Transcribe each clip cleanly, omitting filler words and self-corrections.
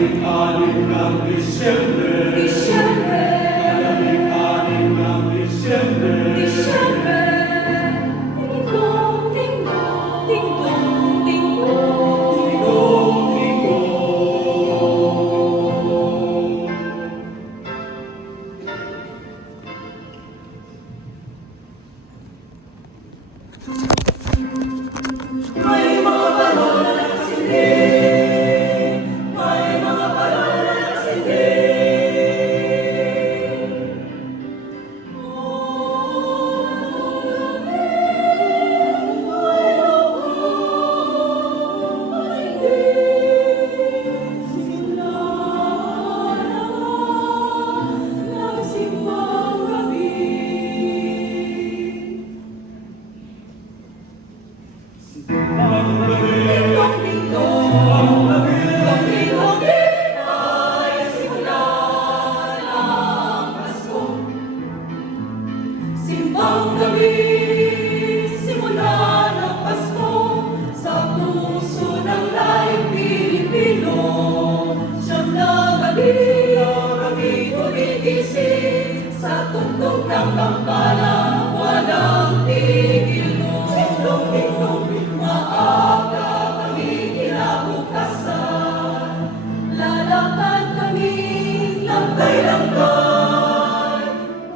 Labing-anim ng Disyembre, Labing-anim ng Disyembre, Ding-dong, ding-dong, ding-dong, ding-dong. May mga parola na nagsindi, may mga parola na nagsindi. Simbang gabi, simula ng Pasko, sa puso ng lahing Pilipino. Siyam na gabi gumigising, sa tugtog ng kampana, walang tigil mo. Maaga kami kinabukasan, lalakad kami langkay-langkay.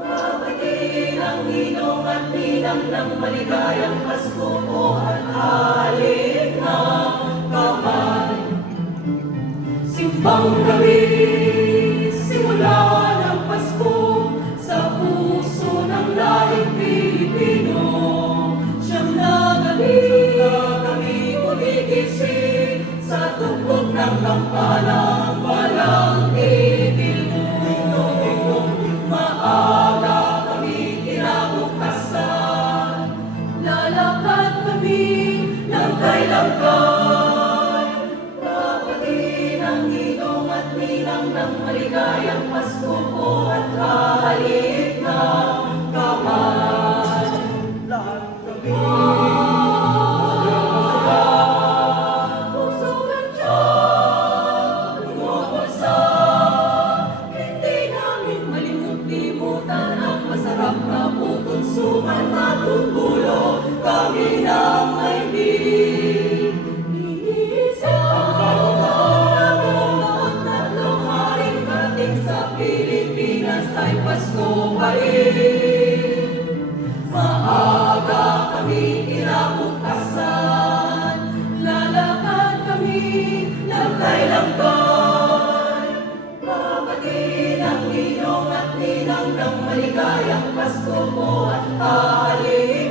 Babati ng ninong at ninang ng maligayang Pasko mo at halik na kamay. Simbang gabi, simula ng Pasko, sa puso ng lahing Pilipino. Siyam na gabi kami gumigising, sa tugtog ng kampana, walang tigil mo. Maaga kami kinabukasan, lalakad kami langkay-langkay. Babati ng ninong at ninang ng maligayang Pasko mo at halik na kamay. Lahat kami Puso ng tiyan, bumabagsak. Hindi namin malimut-limutan ang masarap na putunsuhan at tutulog kami ng maibig. Iniisang tatlong haring karating sa Pilipinas ay Pasko pa rin. Maaga kami kinabukasan, lalakad kami langkay-langkay. Babati ng ninong at ninang ng maligayang Pasko mo at halik